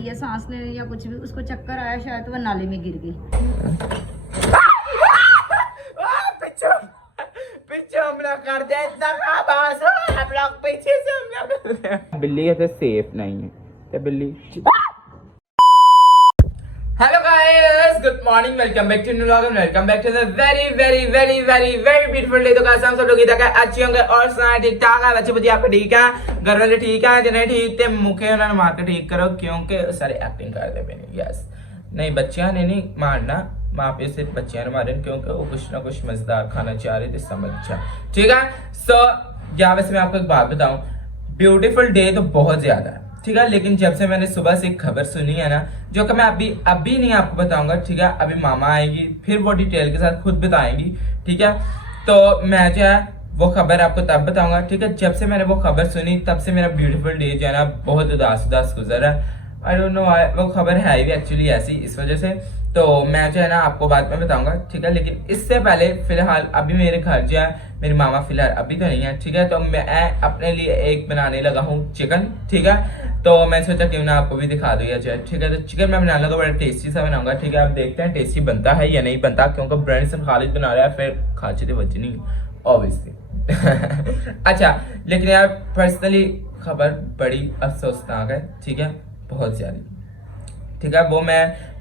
ये सांस लेने या कुछ भी, उसको चक्कर आया शायद, तो वह नाले में गिर गई। पीछे हमला कर दे, इतना आवाज हम लोग पीछे से हमला कर रहे। बिल्ली ऐसे सेफ नहीं है क्या बिल्ली? Hello guys, good morning, welcome back to new vlog and welcome back to the very beautiful day. तो कैसे हम सब लोग इधर अच्छे होंगे और सुना ठीक ठाक है। बच्चे आपको ठीक है, घर वाले ठीक है, जिन्हें ठीक थे मुखे उन्होंने मार के ठीक करो, क्योंकि सारे एक्टिंग करते पे नहीं। यस नहीं, बच्चियां ने नहीं मारना, माँ पे सिर्फ बच्चियां ने मारे, क्योंकि वो कुछ ना कुछ मजेदार खाना चाह रहे थे, समझ जा। ठीक है, सो यहाँ वैसे मैं आपको एक बात बताऊं, ब्यूटीफुल डे तो बहुत ज्यादा है, ठीक है, लेकिन जब से मैंने सुबह से एक खबर सुनी है ना, जो कि मैं अभी नहीं आपको बताऊंगा, ठीक है, अभी मामा आएगी फिर वो डिटेल के साथ खुद बताएंगी, ठीक है, तो मैं जो है वो खबर आपको तब बताऊंगा, ठीक है। जब से मैंने वो खबर सुनी तब से मेरा ब्यूटीफुल डे जो है ना बहुत उदास गुजरा है। आई डोंट नो, वो खबर है भी एक्चुअली ऐसी, इस वजह से तो मैं जो है ना आपको बाद में बताऊंगा, ठीक है। लेकिन इससे पहले फिलहाल अभी मेरे घर जो है मेरी मामा फिलहाल अभी तो नहीं है, ठीक है, तो मैं अपने लिए एक बनाने लगा हूँ चिकन, ठीक है, तो मैं सोचा क्यों ना आपको भी दिखा दूँ जो है, ठीक है। तो चिकन मैं बनाने लगा, बड़ा टेस्टी सा बनाऊंगा, ठीक है। आप देखते हैं टेस्टी बनता है या नहीं बनता, क्योंकि ब्रांड खालिद बना रहा है, फिर खाची तो बची नहीं ऑब्वियसली। अच्छा, लेकिन यार पर्सनली खबर बड़ी अफसोसनाक है, ठीक है, बहुत ज्यादा, ठीक है। वो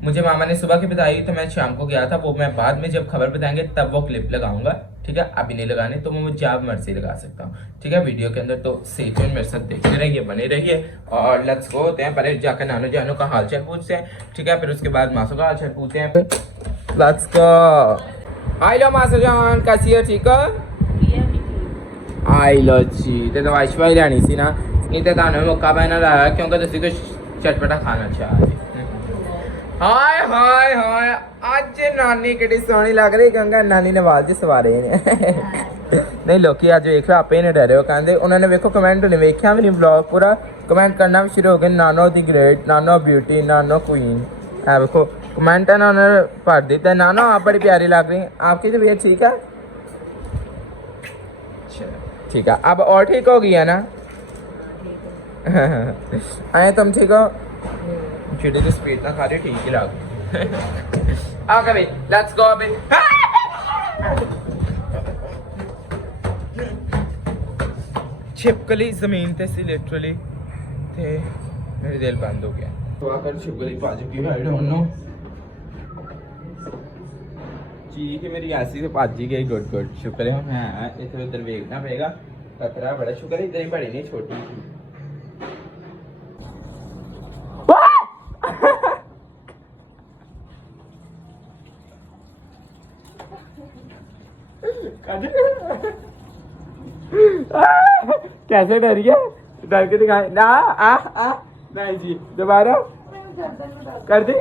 मुझे मामा ने सुबह की बताई, तो मैं शाम को गया था, वो मैं बाद में जब खबर बताएंगे तब वो क्लिप लगाऊंगा, ठीक है, अभी नहीं लगाने, तो मैं मुझे आप मर्जी लगा सकता हूँ, ठीक है, वीडियो के अंदर। तो स्टे ट्यून मेरे साथ देखते रहिए, बने रहिए, और लेट्स गो होते हैं, पहले जाकर नानो जानू का हाल चाल पूछते हैं, ठीक है, फिर उसके बाद मासू का हाल चाल पूछते हैं, फिर लेट्स गो। आई लो मासू जान, कैसी हो, ठीक हो? आई लो जी, तो वाइशवाई लेनी सी ना, नहीं तो थाने मौका पैना लाया, क्योंकि तुसी कुछ चटपटा खाना चाह रहे। हाय हाय हाय, आज नानी कितनी सोहनी लग रही, क्योंकि नानी ने वाल जी सवारे ने। नहीं लोग आज वेख लो, आपे नहीं डरे हो, कहते उन्होंने वेखो कमेंट नहीं वेख्या भी नहीं, ब्लॉग पूरा कमेंट करना भी शुरू हो गए, नानो दी ग्रेट, नानो ब्यूटी, नानो क्वीन, है देखो कमेंट है ना उन्होंने पढ़ दिता, नानो आप बड़ी प्यारी लग रही, आपकी तबीयत ठीक है? ठीक है, अब और ठीक हो गई है ना? आए तुम ठीक हो? चिड़ी तो स्पीड ना खा रही, ठीक ही लग। ओके भाई, लेट्स गो अभी। छिपकली जमीन पे सी लिटरली थे, मेरी दिल बंद हो गया, तो आकर छिपकली पा चुकी है, आई डोंट नो जी कि मेरी ऐसी से पाजी गई। गुड गुड, शुक्र है, मैं इधर उधर देखना पड़ेगा, खतरा बड़ा, शुक्र है इतनी बड़ी नहीं, छोटी। कैसे डर गया, डर के दिखाए ना, नहीं जी, दोबारा कर दे।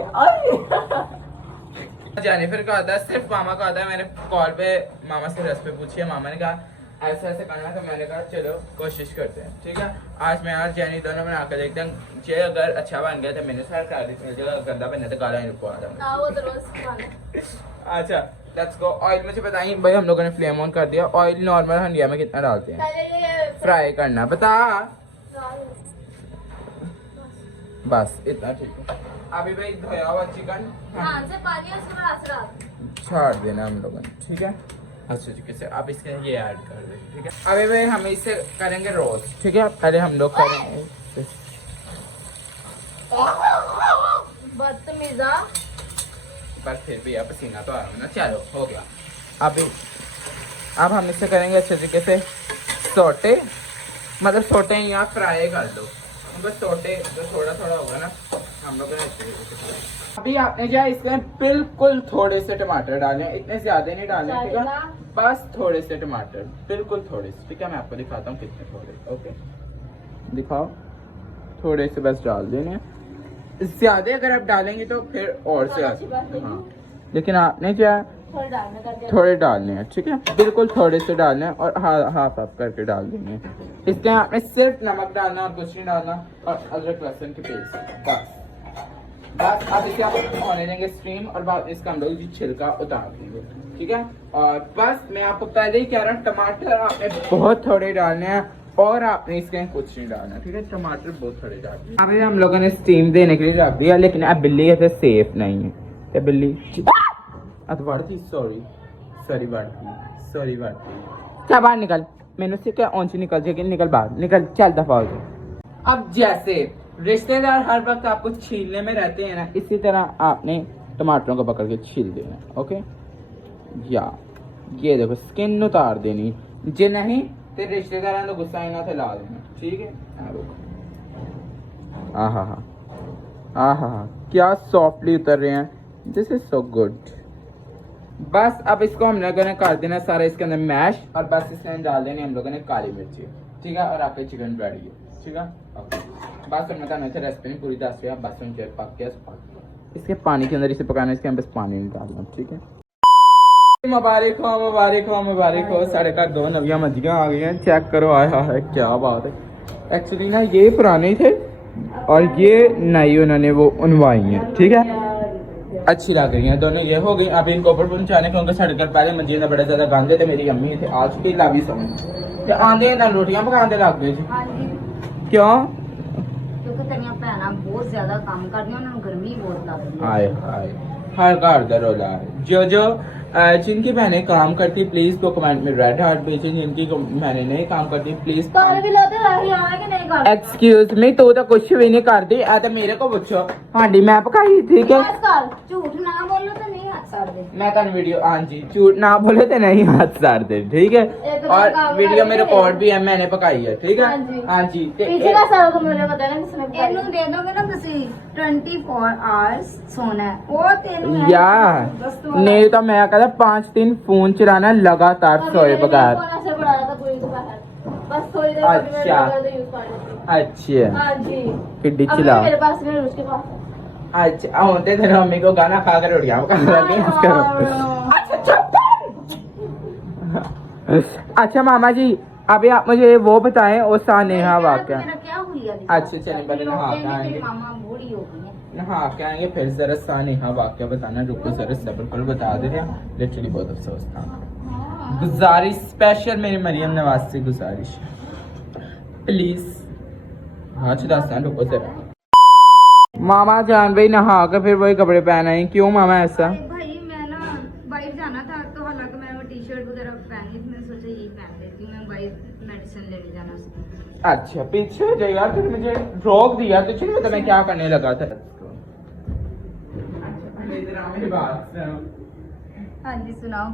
जाने फिर कहा था, सिर्फ मामा का आता है, मैंने कॉल पे मामा से रेसिपी पूछी है, मामा ने कहा ऐसे ऐसे करना, तो मैंने कहा चलो कोशिश करते हैं, ठीक है। आज मैं और जैनी दोनों बना कर देखते हैं, जे अगर अच्छा बन गया तो मैंने सारा कर दी, गंदा बना तो गाला नहीं रुकवा था। अच्छा लेट्स गो। ऑयल मुझे बताइए भाई, हम लोगों ने फ्लेम ऑन कर दिया, ऑयल नॉर्मल हंडिया में कितना डालते हैं? फ्राई करना, बता बस इतना, ठीक है। अभी भाई धोया हुआ चिकन छाड़ देना हम लोगों ने, ठीक है, अच्छे तरीके से। अब इसके ये ऐड कर दें, ठीक है। अभी भाई हम इसे करेंगे रोस्ट, ठीक है, पहले हम लोग करेंगे बदतमीजा, पर फिर भी अब पसीना तो आ रहा है ना, चलो हो गया। अब हम इसे करेंगे अच्छे तरीके से सोटे, मतलब सोटे या फ्राई कर दो, बस सोटे तो थोड़ा थोड़ा होगा ना, हम लोग अभी आपने जो है इसमें बिल्कुल थोड़े से टमाटर डालने, इतने ज्यादा नहीं डालने, ठीक है, बस थोड़े से टमाटर, बिल्कुल थोड़े से, ठीक है। मैं आपको दिखाता हूँ कितने थोड़े, ओके दिखाओ, थोड़े से बस डाल देने, ज्यादा अगर आप डालेंगे तो फिर और से हाँ, लेकिन आपने जो है थोड़े डालने हैं, ठीक है, बिल्कुल थोड़े से डालने हैं, और हाफ हाफ करके डाल देंगे। इसमें आपने सिर्फ नमक डालना और कुछ नहीं डालना, और अदरक लहसुन की पेस्ट, बस अब इसे आप होने देंगे स्टीम, और बाद इसका हम लोग छिलका उतार देंगे, ठीक है। और बस मैं आपको पहले ही कह रहा हूँ, टमाटर आपने बहुत थोड़े डालने हैं, और आपने इसके कुछ नहीं डालना, ठीक है। टमाटर बहुत थोड़े डालने। अभी हम लोगों ने स्टीम देने के लिए रख दिया, लेकिन अब बिल्ली ऐसे सेफ नहीं है। तो बिल्ली सॉरी क्या बाहर निकल, मैंने से क्या औंच निकल जाएगी, निकल बाहर निकल, चल दफा हो जाए। अब जैसे रिश्तेदार हर वक्त आपको छीलने में रहते हैं ना, इसी तरह आपने टमाटरों को पकड़ के छील देना, ओके। या ये देखो स्किन उतार देनी, जे नहीं ते रिश्तेदार तो गुस्सा इना थे ला देना, ठीक है। आहा क्या सॉफ्टली उतर रहे हैं, दिस इज सो गुड। बस अब इसको हम लोगों ने कर देना सारा इसके अंदर मैश, और बस इसके अंदर डाल देनी हम लोगों ने काली मिर्ची, ठीक है। और आपके चिकन रेडी है, ठीक है। बस हमने कहना था रेसिपी पूरी 10 रुपया, बस हम चेक पक गया। इसके पानी के अंदर इसे पकाना, इसके अंदर बस पानी निकालना, ठीक है। मुबारक हो साढ़े का 2 नवियां मजियां आ गई हैं, चेक करो। आया है क्या बात है। एक्चुअली ना ये पुराने थे और ये नई उन्होंने वो उनवाई हैं, ठीक है। अच्छी लग रही हैं दोनों, ये हो गई। अभी इनको ऊपर पहुंचाने क्योंकि साढ़े घर पहले मंजिल में बड़े ज्यादा गांधे थे, मेरी अम्मी थे आज की लावी समझ आंधे ना रोटियां पकाने लग गए। क्यों? क्योंकि तेरियां भैणां बहुत ज्यादा काम करदियां, उन्हां नूं गर्मी बहुत लगदी है। हाय हर घर का रोला है। जो जिनकी बहनें काम करती प्लीज तो कमेंट में रेड हार्ट भेजें, जिनकी बहनें नहीं काम करती प्लीज एक्सक्यूज मी, तू तो कुछ भी नहीं करती, ऐ तो मेरे को पूछो। हाँ डी मैं पकाई, ठीक है। झूठ ना बोलो तो नहीं हाथ साड़ दे। मैं कल वीडियो, हाँ जी झूठ ना बोले तो नहीं हाथ साड़ दे, ठीक है। और वीडियो में रिकॉर्ड भी है, मैंने पकाई है, ठीक है। हाँ जी पीछे का सारा को मुझे पता है, किसने एनू दे दोगे ना तुसी 24 आवर्स सोना है वो तेनू यार नहीं तो मैं कहता 5 दिन फोन चलाना लगातार सोए बगैर। अच्छा किड्डी चला। अच्छा होते थे मम्मी को गाना खा कर उड़िया अच्छा मामा जी अभी आप मुझे वो बताएं ओसा नेहा वाकया। अच्छा चलिए पहले नहा के आएंगे, नहा के आएंगे फिर जरा सा नेहा वाकया बताना। रुको जरा सब्र करो, बता दे रहा। लिटरली बहुत अफसोस था। गुजारिश स्पेशल मेरी मरियम नवाज से गुजारिश, प्लीज। हाँ दस रुको जरा। मामा जान भाई नहा के फिर वही कपड़े पहन आए, क्यों मामा ऐसा? भाई मैं ना बाहर जाना था तो हालांकि मैं वो टी शर्ट वगैरह पहनी थी, मैंने सोचा यही पहन लेती हूँ, मैं बाहर मेडिसिन लेने जाना था। अच्छा पीछे हो जाए यार, तूने मुझे रोक दिया तो चलिए तो मैं क्या करने लगा था। हाँ जी सुनाओ।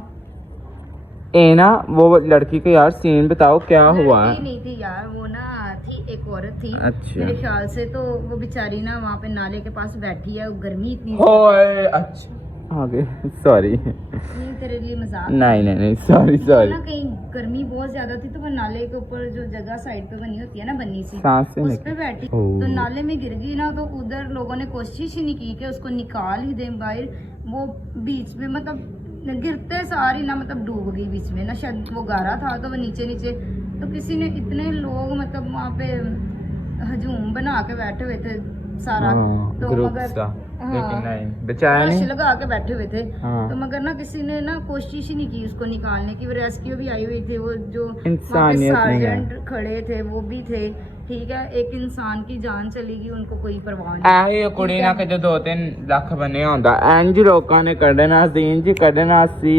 ए ना वो लड़की को यार सीन बताओ क्या हुआ है। नहीं थी यार, वो ना थी एक औरत थी। अच्छा। मेरे ख्याल से तो वो बेचारी ना वहाँ पे नाले के पास बैठी है, गर्मी इतनी। अच्छा आगे सॉरी नहीं तेरे लिए मजाक। नहीं सॉरी ना कहीं गर्मी बहुत ज्यादा थी तो वो नाले के ऊपर जो जगह साइड पे बनी होती है ना बन्नी सी, उस पे बैठी तो नाले में गिर गई ना। तो उधर लोगों ने कोशिश ही नहीं की कि उसको निकाल ही दें बाहर। वो बीच में मतलब गिरते सारी ना मतलब डूब गई बीच में ना, शायद वो गारा था तो वो नीचे तो किसी ने इतने लोग मतलब वहाँ पे हजूम बना के बैठे हुए थे सारा, तो मगर बेचारा नहीं लगा के बैठे हुए थे। तो मगर ना किसी ने ना कोशिश ही नहीं की उसको निकालने की। वो रेस्क्यू भी आई हुई थी, वो जो सार्जेंट खड़े थे वो भी थे, ठीक है। एक इंसान की जान चलेगी उनको कोई परवाह नहीं। ਇਹ ਕੁੜੀ ਨਾ ਕਿ 2-3 ਲੱਖ ਬਣਿਆ ਹੁੰਦਾ ਇੰਜ ਲੋਕਾਂ ਨੇ ਕੱਢਣਾ ਸੀ, ਇੰਜ ਕੱਢਣਾ ਸੀ,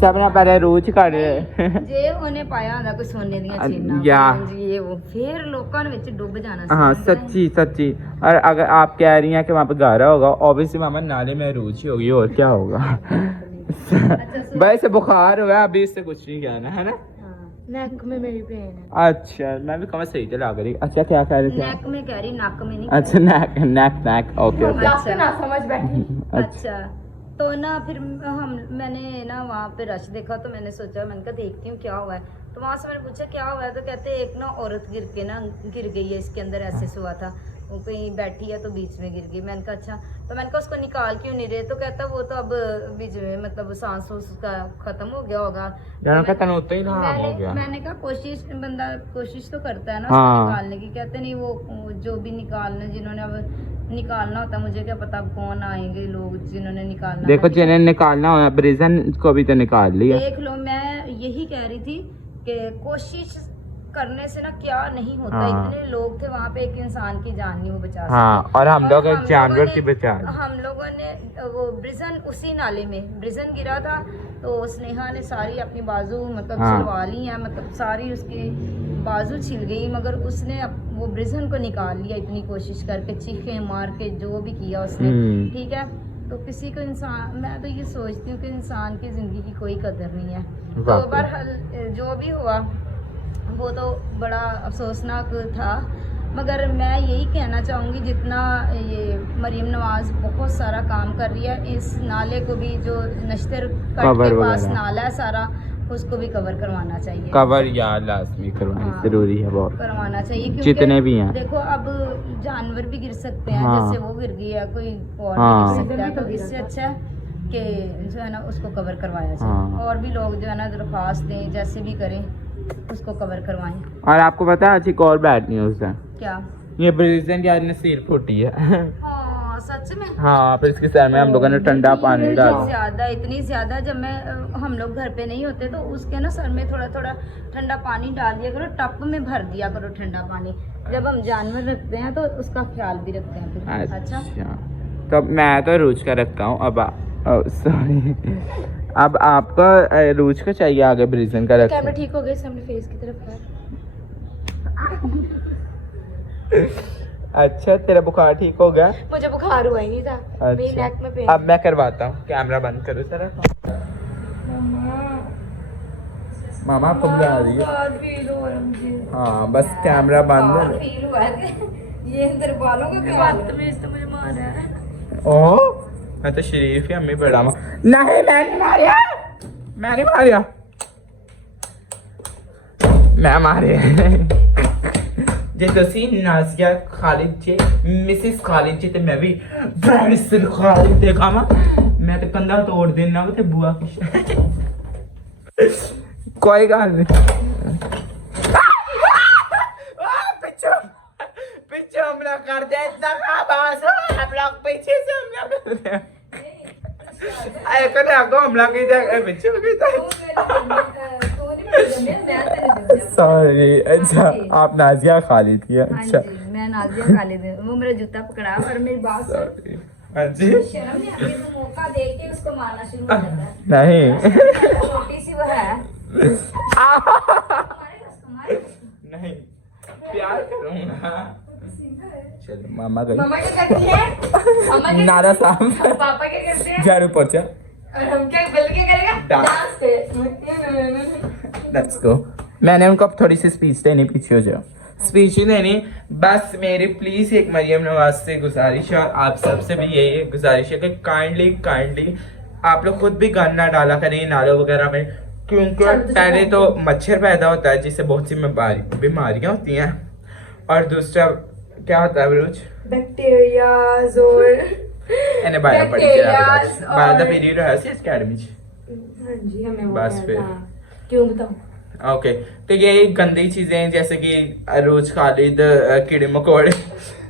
ਸਭ ਨਾਲ ਪਹਿਲੇ ਰੂਹ ਚ ਕੱਢ ਜੇ ਉਹਨੇ ਪਾਇਆ ਹੁੰਦਾ ਕੋਈ ਸੋਨੇ ਦੀਆਂ ਚੇਨਾਂ ये वो फिर लोगों ने ਵਿੱਚ डूब जाना ਸੀ। हाँ सच्ची। और अगर आप कह रही हैं कि वहाँ पे गारा होगा, ऑब्वियसली मामा नाले में रूची होगी, और क्या होगा। वैसे बुखार हुआ अभी, इससे कुछ नहीं कहना है ना। नेक में मेरी पेन है। अच्छा मैं भी कम सही चला करी। अच्छा क्या कह रहे थे? नेक में कह रही, नाक में नहीं। अच्छा नेक ओके ना समझ बैठी। अच्छा तो ना फिर मैंने ना वहाँ पे रश देखा तो मैंने सोचा, मैंने कहा देखती हूँ क्या हुआ है। तो वहाँ से मैंने पूछा क्या हुआ है, तो कहते एक ना औरत गिर गई है इसके अंदर, ऐसे हुआ था वो कहीं बैठी है तो बीच में गिर गई। मैंने कहा अच्छा, तो मैंने कहा उसको निकाल क्यों नहीं रहे, तो कहता वो तो अब बीच में मतलब सांस उसका खत्म हो गया होगा। मैंने कहा बंदा कोशिश तो करता है ना उसको निकालने की। कहते नहीं वो जो भी निकालने, जिन्होंने अब निकालना होता, मुझे क्या पता अब कौन आएंगे लोग जिन्होंने निकालना। देखो जिन्हें निकालना हो ब्रिजन को भी तो निकाल लिया। देख लो, मैं यही कह रही थी कि कोशिश करने से ना क्या नहीं होता। हाँ। इतने लोग थे वहाँ पे, एक इंसान की जान नहीं वो बचा हाँ, सके। और हम लोग एक हम जानवर लोगों की ने- बचा ली। हम लोगों ने वो ब्रिजन, उसी नाले में ब्रिजन गिरा था, तो स्नेहा ने सारी अपनी बाजू मतलब हाँ। छिलवा ली है, मतलब सारी उसकी बाजू छिल गई, मगर उसने वो ब्रिजन को निकाल लिया इतनी कोशिश करके, चीखे मार के जो भी किया उसने। ठीक है, तो किसी को इंसान, मैं तो ये सोचती हूँ कि इंसान की ज़िंदगी की कोई कदर नहीं है। तो वाकई। बहरहाल जो भी हुआ वो तो बड़ा अफसोसनाक था, मगर मैं यही कहना चाहूँगी, जितना ये मरीम नवाज़ बहुत सारा काम कर रही है, इस नाले को भी, जो नश्तर कट कवर के पास वगैरह। नाला है सारा, उसको भी कवर करवाना चाहिए। कवर या लाजमी करवाना हाँ, जरूरी है बहुत, करवाना चाहिए, क्योंकि जितने भी हैं। देखो अब जानवर भी गिर सकते हैं, हाँ। जैसे वो गिर गई है, कोई और हाँ। भी गिर सकता है, तो इससे अच्छा है कि जो है ना उसको कवर करवाया जाए। हाँ। और भी लोग जो है ना दरख्वास्त दें, जैसे भी करें, उसको कवर करवाएं। और आपको पता है आज एक और बैड न्यूज़ है, क्या? ये ब्रिजन की आज नसीर फूटी है। हाँ, सच में। हाँ, फिर इसके सर में हम लोगों ने ठंडा पानी डाला। ज्यादा, इतनी ज्यादा, जब मैं हम लोग घर पे नहीं होते तो उसके ना सर में थोड़ा थोड़ा ठंडा पानी डाल दिया करो, टप में भर दिया करो ठंडा पानी, जब हम जानवर रखते हैं तो उसका ख्याल भी रखते हैं फिर। अच्छा, तो मैं तो रूज का रखता हूँ अब। सॉरी, अब आपका रूज का चाहिए आगे ब्रिजन का रखता कैमरा ठीक हो गया, सामने फेस की तरफ कर। अच्छा, तेरा बुखार ठीक हो गया? मुझे बुखार हुआ ही नहीं था, मेरी अच्छा, नेक में पेन। अब मैं करवाता हूँ, कैमरा बंद करो जरा। मामा आपको बुला रही है। फील हो रहा है मुझे। हाँ, बस कैमरा बंद। फील हुआ है ये अंदर बालों का क्या बदतमीज, तो मुझे मार रहा है। ओ, मैं तो शरीफ ही अम्मी बड़ा नहीं, मैंने मारिया, मैंने मारिया, मैं मारे। जे तुसी नाज़िया खालिद जे मिसिस खालिद जी ते मैं भी ब्रांड खालिद देखा मैं तो कंधा तोड़ देना ते बुआ की। कोई गल नहीं। पीछे हमला कर दे, इतना आवाज आप लोग पीछे से हमला कर रहे हैं। आए करे आगो हमला की दे पीछे की सॉरी। अच्छा, आप नाजिया खालिद की? अच्छा, मैं नाजिया खालिद हूं। वो मेरा जूता पकड़ा, पर मेरी बात सुन। हाँ जी, शर्म नहीं आती तो मौका दे के उसको मारना शुरू कर देता है। नहीं छोटी सी वो है। नहीं, प्यार करूंगा। चलो, मामा गई। मम्मा क्या करती है? मम्मा क्या नारा साहब, पापा क्या करते हैं? झाड़ू पोछा। और हम क्या बल क्या करेगा? डांस। Dance let's go. मैंने उनको अब थोड़ी सी स्पीच देनी, पीछे हो जाओ। स्पीच ही देनी, बस मेरी प्लीज एक मरियम नवाज से गुजारिश है, और आप सबसे भी यही गुजारिश है कि काइंडली आप लोग खुद भी गन ना डाला करें नालों वगैरह में, क्योंकि पहले तो मच्छर पैदा होता है जिससे बहुत सी बीमारियां होती हैं, और दूसरा क्या होता है रोज बैक्टीरियाज और एने बाया पड़ी बैक्टीरियाज बाय द पीरियड है सी एकेडमी। हाँ जी, हमें वो बस है, फिर। हाँ। क्यों बताऊं? ओके, तो ये गंदी चीजें जैसे कि रोज खालिद, कीड़े मकोड़े,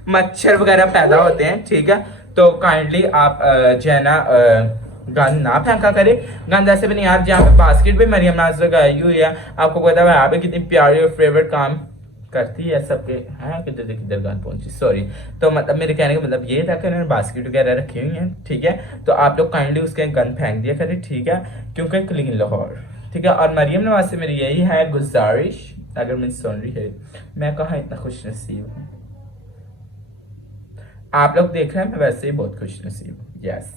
मच्छर वगैरह पैदा होते हैं, ठीक है? तो काइंडली आप जो है ना गंद ना फेंका करे। गंद ऐसे भी नहीं यार, जहाँ पे बास्केट भी मरियम नाज लगाई हुई है, आपको पता है यहाँ पे कितनी प्यारी और फेवरेट काम करती है सबके। हाँ, किधर से किधर गन पहुंची, सॉरी। तो मतलब मेरे कहने का मतलब ये था कि उन्होंने बास्केट वगैरह रखी हुई है, ठीक है? तो आप लोग काइंडली उसके गन फेंक दिया करें, ठीक है? क्योंकि क्लीन लाहौर, ठीक है? और मरियम नवाज से मेरी यही है गुजारिश, अगर मुझे सुन रही है, मैं कहाँ इतना खुश नसीब हूँ। आप लोग देख रहे हैं, मैं वैसे ही बहुत खुश नसीब हूँ। यस,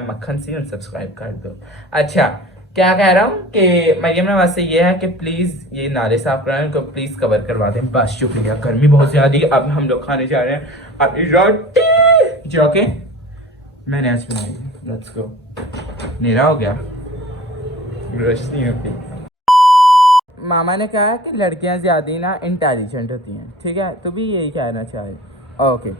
मक्खन सी सब्सक्राइब कर दो। अच्छा, क्या कह रहा हूँ कि मरियम नवाज से ये है कि प्लीज ये नाले साफ कराएं, उनको प्लीज कवर करवा दें, बस शुक्रिया। गर्मी बहुत ज्यादा। अब हम लोग खाने जा रहे हैं अपनी रोटी जो के मैंने आज बनाई। Let's go. नीरा हो गया, रोशनी होती। मामा ने कहा कि लड़कियां ज्यादा ना इंटेलिजेंट होती हैं, ठीक है? तो भी यही कहना चाहे। ओके,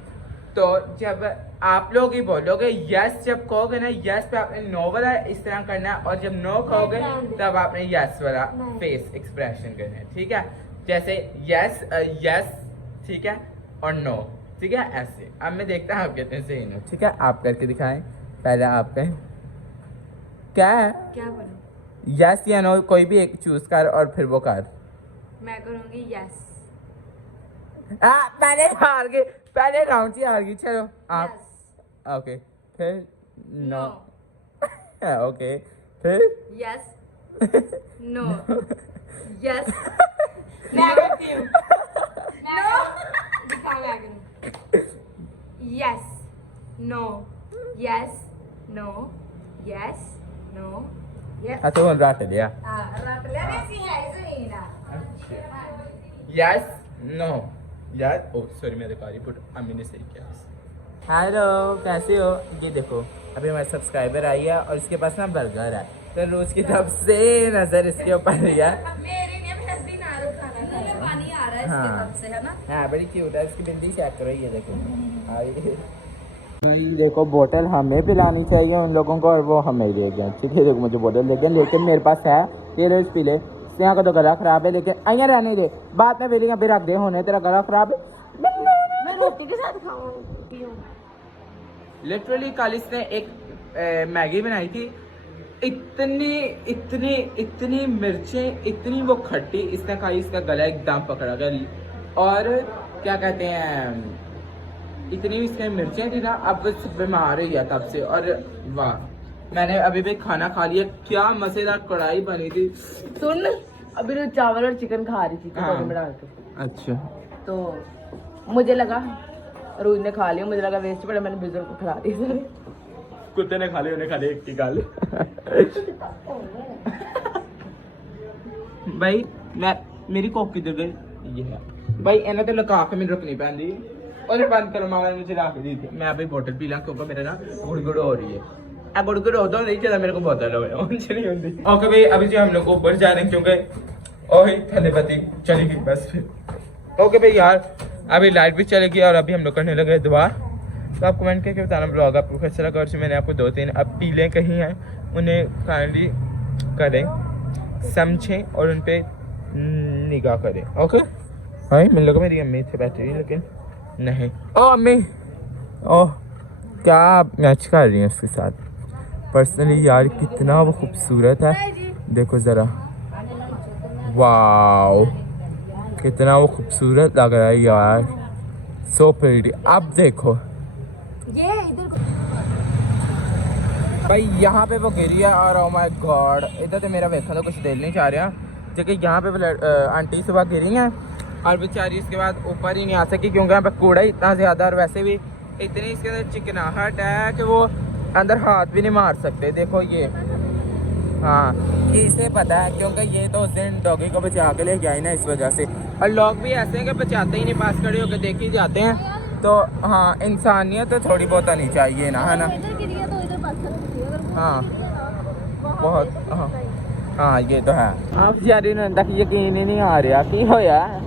तो जब आप लोग ही बोलोगे यस, जब कहोगे ना यस पे आपने नो वाला इस तरह करना है, और जब नो कहोगे तब आपने यस वाला फेस एक्सप्रेशन करना है, ठीक है? जैसे यस यस, ठीक है? और नो, ठीक है? ऐसे। अब मैं देखता हूँ आप कहते हैं सही नो, ठीक है? आप करके दिखाएं, पहले आप कहें क्या है, क्या बोलूं? यस या नो, कोई भी एक चूज कर और फिर वो कर। मैं करूंगी यस। पहले हार गए, पहले राउंड से हार गई। चलो आप ओके, फिर नो ओके, फिर यस नो यस। मैं करती हूँ, दिखा मैं करूँ। Yes no yes no yes no yes. हाँ तो रट लिया। रट लिया कैसी है सही ना। Yes no yes. Oh sorry मेरे कारी पुट अम्मी ने सही किया। हेलो कैसे हो? ये देखो अभी हमारे सब्सक्राइबर आई है और इसके पास ना बर्गर है, तो रोज की तरफ से नजर इसके ऊपर है। मेरे लिए भी हस्बैंड आ रहा खाना खाने पानी आ रहा है इसके तरफ से है ना। हाँ बड़ी क्यूट है, इसकी बिंदी चेक करो, ये देखो। भाई देखो बोतल हमें पिलानी चाहिए उन लोगों को और वो हमें दे गए। ठीक है देखो मुझे बोतल दे गए, लेकिन मेरे पास है ये रोज पी ले। यहाँ का तो गला खराब है, लेकिन अइया रहने दे, बाद में पीलेंगे फिर रख दे होने तेरा गला खराब है। मैं रोटी के साथ खाऊंगी। लिटरली कल इसने एक मैगी बनाई थी, इतनी इतनी इतनी मिर्चें, इतनी वो खट्टी, इसने खाई इसका गला एकदम पकड़ा गया। और क्या कहते हैं, इतनी इसके मिर्चें थी ना, अब बीमार हो गया तब से। और वाह मैंने अभी भी खाना खा लिया, क्या मजेदार कढ़ाई बनी थी। सुन अभी तो चावल और चिकन खा रही थी हाँ। में डाल के, अच्छा तो मुझे लगा रोज ने खा लिया, मुझे लगा वेस्ट पड़ा, मैंने बुजुर्ग को खिला दिया सारे। कुत्ते ने खा लिया, उन्हें खा लिया एक की गाल। भाई मैं मेरी कॉक किधर गई? ये है भाई, इन्हें तो लगा के मैंने रखनी पैंदी और बंद करो। मामा ने मुझे ला के दी थी, मैं अभी बोतल पी ला क्योंकि मेरा ना गुड़गुड़ हो रही है। गुड़गुड़ होता नहीं चला मेरे को बोतल हो ओके भाई अभी जो हम लोग ऊपर जा रहे हैं क्योंकि ओही थले पति चलेगी बस फिर। ओके भाई यार अभी लाइट भी चलेगी और अभी हम लोग करने लगे दुआ। तो आप कमेंट करके बताना ब्लॉग आपको कैसा लगा। और मैंने आपको 2-3 अब पीले कहीं हैं उन्हें काइंडली करें, समझें और उन पर निगाह करें। ओके भाई मिल लगा मेरी अम्मी थे बैठी हुई, लेकिन नहीं। ओ अम्मी ओह क्या मैच कर रही हैं उसके साथ। पर्सनली यार कितना वो खूबसूरत है, देखो ज़रा, वाओ कितना वो खूबसूरत लग रहा है यार, सो प्रीटी। अब देखो ये इधर भाई यहाँ पे वो गिरी है और ओ माय गॉड इधर तो मेरा वेखा तो कुछ दिल नहीं चाह रहा, क्योंकि यहाँ पे आंटी सुबह गिरी हैं और बेचारी उसके बाद ऊपर ही नहीं आ सकी क्योंकि यहाँ पे कूड़ा ही इतना ज़्यादा और वैसे भी इतनी इसके अंदर चिकनाहट है कि वो अंदर हाथ भी नहीं मार सकते। देखो ये, हाँ ये इसे पता है क्योंकि ये तो उस दिन डॉगी को बचा के ले गया ना, इस वजह से। और लोग भी ऐसे हैं कि बचाते ही नहीं, पास खड़े होकर देख ही जाते हैं। तो हाँ इंसानियत तो थोड़ी बहुत आनी चाहिए ना, है ना। हाँ बहुत, हाँ ये तो है। आप यार तक यकीन ही नहीं आ रहा कि होया।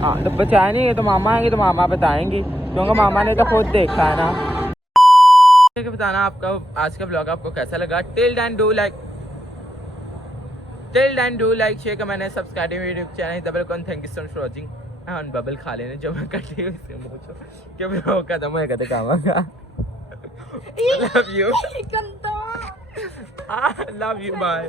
हाँ तो बचाया नहीं है तो मामा आएंगे तो मामा बताएंगी, क्योंकि मामा ने तो खुद देखा है ना। बताना आपका आज का ब्लॉग आपको कैसा लगा। Till then do like share comment subscribe YouTube channel double कॉन। Thank you so much for watching. हाँ बबल खा लेने जो मैं कटी हुई इसके मुंह छो क्यों मैं खत्म होए कहते कामागा। Love you, love you, bye.